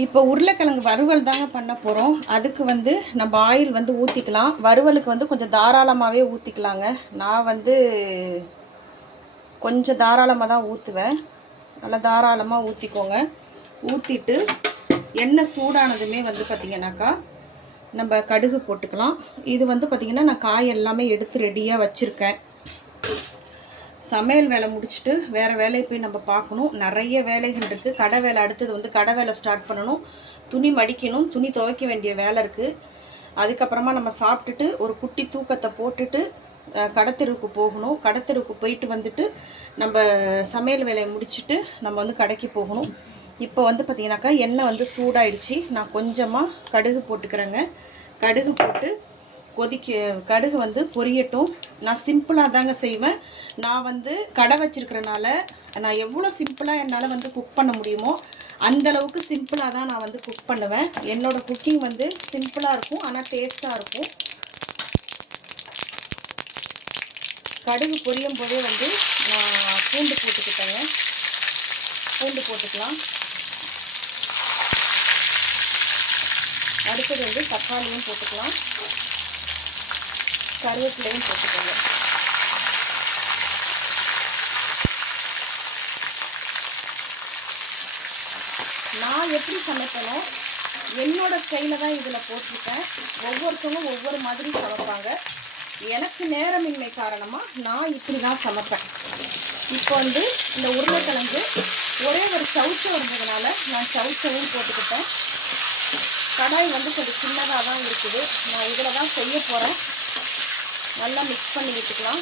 இப்போ உருளைக்கிழங்கு வறுவல் தாங்க பண்ண போகிறோம். அதுக்கு வந்து நம்ம ஆயில் வந்து ஊற்றிக்கலாம். வறுவலுக்கு வந்து கொஞ்சம் தாராளமாகவே ஊற்றிக்கலாங்க. நான் வந்து கொஞ்சம் தாராளமாக தான் ஊற்றுவேன். நல்லா தாராளமாக ஊற்றிக்கோங்க. ஊற்றிட்டு எண்ணெய் சூடானதுமே வந்து பார்த்திங்கனாக்கா நம்ம கடுகு போட்டுக்கலாம். இது வந்து பார்த்திங்கன்னா நான் காய் எல்லாமே எடுத்து ரெடியாக வச்சுருக்கேன். சமையல் வேலை முடிச்சுட்டு வேறு வேலையை போய் நம்ம பார்க்கணும். நிறைய வேலைகள் இருக்குது. கடை வேலை, அடுத்தது வந்து கடை வேலை ஸ்டார்ட் பண்ணணும். துணி மடிக்கணும், துணி துவைக்க வேண்டிய வேலை இருக்குது. அதுக்கப்புறமா நம்ம சாப்பிட்டுட்டு ஒரு குட்டி தூக்கத்தை போட்டுட்டு கடத்தெருவுக்கு போகணும். கடத்தெருவுக்கு போயிட்டு வந்துட்டு நம்ம சமையல் வேலையை முடிச்சுட்டு நம்ம வந்து கடைக்கு போகணும். இப்போ வந்து பார்த்திங்கனாக்கா எண்ணெய் வந்து சூடாயிடுச்சு. நான் கொஞ்சமாக கடுகு போட்டுக்கிறேங்க. கடுகு போட்டு கடுகு வந்து பொரியட்டும். நான் சிம்பிளாக தாங்க செய்வேன். நான் வந்து கடை வச்சுருக்கிறனால நான் எவ்வளோ சிம்பிளாக என்னால் வந்து குக் பண்ண முடியுமோ அந்தளவுக்கு சிம்பிளாக தான் நான் வந்து குக் பண்ணுவேன். என்னோடய குக்கிங் வந்து சிம்பிளாக இருக்கும், ஆனால் டேஸ்ட்டாக இருக்கும். கடுகு பொரியும் போதே வந்து நான் பூண்டு போட்டுக்கிட்டேங்க. பூண்டு போட்டுக்கலாம். அடுத்தது வந்து தக்காளியும் போட்டுக்கலாம். கருவேப்பிலையும் போட்டுக்கோங்க. நான் எப்படி சமைப்பேனோ என்னோட ஸ்டைலில் தான் இதில் போட்டிருக்கேன். ஒவ்வொருத்தவங்க ஒவ்வொரு மாதிரி சமைப்பாங்க. எனக்கு நேரமின்மை காரணமாக நான் இப்படி தான் சமைப்பேன். இப்போ வந்து இந்த உருளைக்கிழங்கு ஒரே ஒரு சவுச்சை இருந்ததுனால நான் சவுச்சையும் போட்டுக்கிட்டேன். கடாய் வந்து கொஞ்சம் சின்னதாக தான் இருக்குது. நான் இதில் தான் செய்ய போகிறேன். நல்லா மிக்ஸ் பண்ணி விட்டுக்கலாம்.